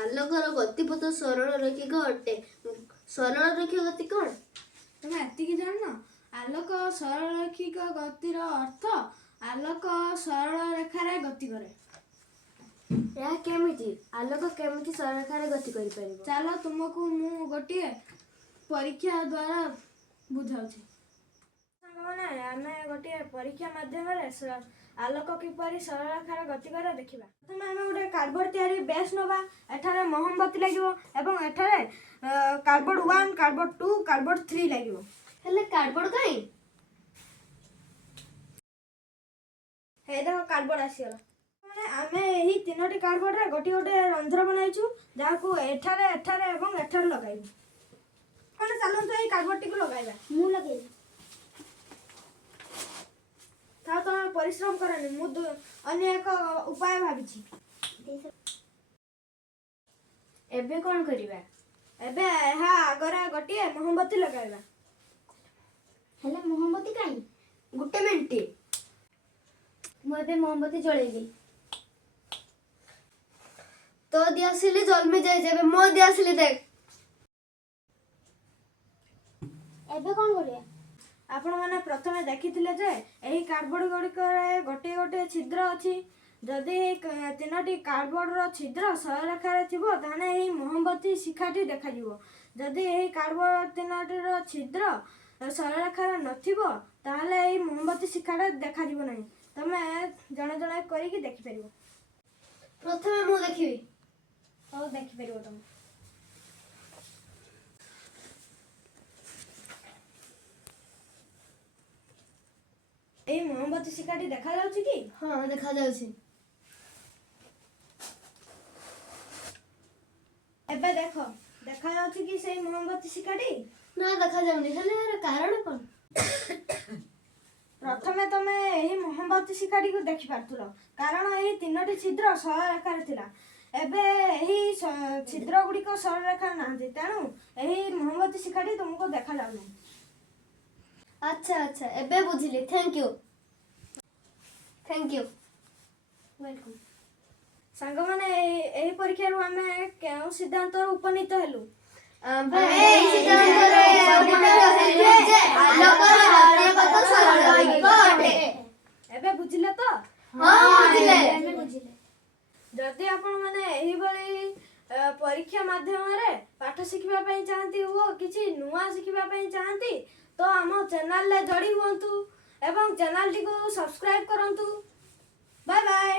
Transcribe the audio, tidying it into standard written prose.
ଆଲୋକର ଗତିପଥ ସରଳ ରେଖିକ ଅଟେ। ସରଳ ରେଖିକ ଗତି କ'ଣ? ତମେ ଏତିକି ଜାଣିନ? ଆଲୋକ ସରଳ ରେଖିକ ଗତିର ଅର୍ଥ ଆଲୋକ ସରଳ ରେଖାରେ ଗତି କରେ। ଏହା କେମିତି? ଆଲୋକ କେମିତି ସରଳ ରେଖାରେ ଗତି କରିପାରିବ? ଚାଲ ତୁମକୁ ମୁଁ ଗୋଟିଏ ପରୀକ୍ଷା ଦ୍ୱାରା ବୁଝାଉଛି। ସାଙ୍ଗମାନେ, ଆମେ ଗୋଟିଏ ପରୀକ୍ଷା ମାଧ୍ୟମରେ ଆଲୋକ କିପରି ସରଳ ରେଖାରେ ଗତି କରେ ଦେଖିବା। ପ୍ରଥମେ ଆମେ ଗୋଟେ କାର୍ଡବୋର୍ଡ ତିଆରି ବେସ୍ ନେବା। ଏଠାରେ ମହମବତୀ ଲାଗିବ ଏବଂ ଏଠାରେ କାର୍ଡବୋର୍ଡ 1, କାର୍ଡବୋର୍ଡ 2, କାର୍ଡବୋର୍ଡ 3 ଲାଗିବ। ହେଲେ କାର୍ଡବୋର୍ଡ କାଇଁ? ହେଇ ଦେଖ କାର୍ଡବୋର୍ଡ ଆସିଗଲା। ଆମେ ଏହି 3ଟି କାର୍ଡବୋର୍ଡରେ ଗୋଟିଏ ଗୋଟେ ରନ୍ଧ୍ର ବନାଇଛୁ, ଯାହାକୁ ଏଠାରେ ଏଠାରେ ଏବଂ ଏଠାରେ ଲଗାଇବୁ। ମାନେ ଚାଲନ୍ତୁ ଏହି କାର୍ଡବୋର୍ଡଟିକୁ ଲଗାଇବା। ମୁଁ ଲଗେଇବି। ଥାଉ, ତମେ ପରିଶ୍ରମ କରନି, ମୁଁ ଅନ୍ୟ ଏକ ଉପାୟ ଭାବିଛି। ଏବେ କ'ଣ କରିବା? ଏବେ ଏହା ଆଗରେ ଗୋଟିଏ ମହମବତୀ ଲଗାଇବା। ହେଲେ ମହମବତୀ କାଇଁ? ଗୋଟେ ମିନିଟ୍, ମୁଁ ଏବେ ମହମବତୀ ଜଳେଇବି। ତୋ ଦିଆସିଲି ଜଲ୍ମି ଯାଇଛି, ଏବେ ମୋ ଦିଆସିଲି ଦେଖ। ଏବେ କ'ଣ କରିବା? ଆପଣମାନେ ପ୍ରଥମେ ଦେଖିଥିଲେ ଯେ ଏହି କାର୍ଡବୋର୍ଡ ଗୁଡ଼ିକରେ ଗୋଟିଏ ଗୋଟିଏ ଛିଦ୍ର ଅଛି। ଯଦି 3ଟି କାର୍ଡବୋର୍ଡର ଛିଦ୍ର ସରଳ ରେଖାରେ ଥିବ, ତାହେଲେ ଏହି ମହମବତୀ ଶିଖାଟି ଦେଖାଯିବ। ଯଦି ଏହି କାର୍ଡବୋର୍ଡ 3ଟିର ଛିଦ୍ର ସରଳ ରେଖାରେ ନଥିବ, ତାହେଲେ ଏହି ମହମବତୀ ଶିଖାଟା ଦେଖାଯିବ ନାହିଁ। ତମେ ଜଣେ ଜଣେ କରିକି ଦେଖିପାରିବ। ପ୍ରଥମେ ମୁଁ ଦେଖିବି। ହଉ, ଦେଖିପାରିବ ତମେ। এই মহমবতী শিখাটি দেখা যাচ্ছে কি? ହଁ, ଦେଖାଯାଉଛି। ଏବେ ଦେଖ, দেখা ଯାଉଛି କି ସେଇ ମହମବତୀ ଶିଖାଟି? ନା, ଦେଖାଯାଉନି। ହେଲେ ଏହାର କାରଣ କ'ଣ? ପ୍ରଥମେ ତମେ ଏହି ମହମବତୀ ଶିଖାଟିକୁ ଦେଖିପାରୁଥିଲ, କାରଣ ଏହି 3ଟି ଛିଦ୍ର ସରଳ ରେଖାରେ ଥିଲା। ଏବେ ଏହି ଛିଦ୍ର ଗୁଡ଼ିକ ସରଳ ରେଖାରେ ନାହାନ୍ତି, ତେଣୁ ଏହି ମହମବତୀ ଶିଖାଟି ତୁମକୁ ଦେଖାଯାଉନାହିଁ। ଆଚ୍ଛା ଆଚ୍ଛା, ଏବେ ବୁଝିଲି। Thank you. ୱେଲକମ୍। ସାଙ୍ଗମାନେ, ଏହି ପରୀକ୍ଷାରୁ ଆମେ କେଉଁ ସିଦ୍ଧାନ୍ତରେ ଉପନୀତ ହେଲୁ? ଏବେ ବୁଝିଲେ ତ? ଯଦି ଆପଣମାନେ ଏହିଭଳି ପରୀକ୍ଷା ମାଧ୍ୟମରେ ପାଠ ଶିଖିବା ପାଇଁ ଚାହାନ୍ତି ଓ କିଛି ନୂଆ ଶିଖିବା ପାଇଁ ଚାହାନ୍ତି, ତ ଆମ ଚ୍ୟାନେଲରେ ଯୋଡ଼ି ହୁଅନ୍ତୁ ଏବଂ ଚ୍ୟାନେଲଟିକୁ ସବସ୍କ୍ରାଇବ୍ କରନ୍ତୁ। Bye bye.